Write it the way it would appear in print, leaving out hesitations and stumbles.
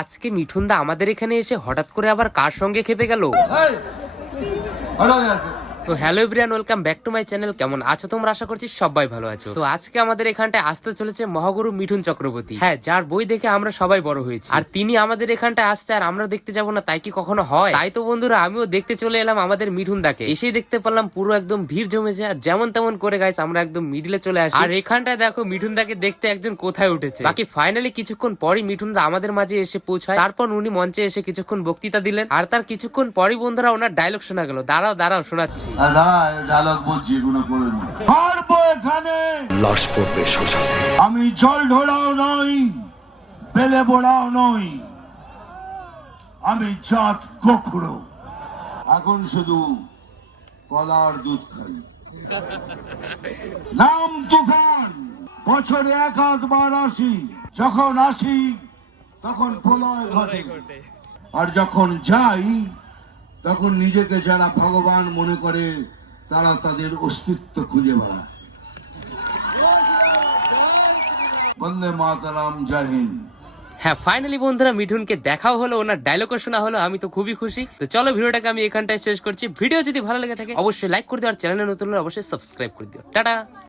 আজকে মিঠুন দা আমাদের এখানে এসে হঠাৎ করে আবার কার সঙ্গে খেপে গেল? তো hello everyone, welcome back to my channel. কেমন আছো তোমরা? আশা করছি সবাই ভালো আছো। তো আজকে আমাদের এখানটায় আসতে চলেছে মহাগুরু মিঠুন চক্রবর্তী। হ্যাঁ, যার বই দেখে আমরা সবাই বড় হয়েছি, আর তিনি আমাদের এখানটায় আসছে আর আমরা দেখতে যাব না, তাই কি কখনো হয়? তাই তো বন্ধুরা, আমিও দেখতে চলে এলাম আমাদের মিঠুন দাকে। এসেই দেখতে পেলাম পুরো একদম ভিড় জমেছে, আর যেমন তেমন করে গাইস আমরা একদম মিডিলে চলে আসি। আর এখানটায় দেখো মিঠুন দাকে দেখতে একজন কোথায় উঠেছে। বাকি ফাইনালি কিছুক্ষণ পরই মিঠুন দা আমাদের মাঝে এসে পৌঁছায়। তারপর উনি মঞ্চে এসে কিছুক্ষণ বক্তৃতা দিলেন, আর তার কিছুক্ষণ পরই বন্ধুরা ওনার ডায়লগ শোনা গেল। দাঁড়াও দাঁড়াও শোনাচ্ছি। ডায়লগ বলছি, এগুলো করে নি। পারবো এখানে লাশ পড়বে শ্মশানে। আমি জল ঢোড়াও নই, বেলে বোড়াও নই, আমি জাত গোখুড়ো। এখন শুধু কলার দুধ খাই। নাম তুফান, বছরে এক আধবার আসি। যখন আসি তখন প্রলয় ঘটে, আর যখন যাই তখন নিজেকে যারা ভগবান মনে করে তারা তাদের অস্তিত্ব খুঁজে বেড়ায়। বন্দে মাতরম, জয় হিন্দ। হ্যাঁ, ফাইনালি বন্ধুরা মিঠুনকে দেখাও হলো, ওনার ডায়লগও শোনা হলো। আমি তো খুবই খুশি। তো চলো ভিডিওটাকে আমি এখানটায় শেষ করছি। ভিডিও যদি ভালো লেগে থাকে অবশ্যই লাইক করে দিও, আর চ্যানেলে নতুন হলে অবশ্যই সাবস্ক্রাইব করে দিও। টাটা।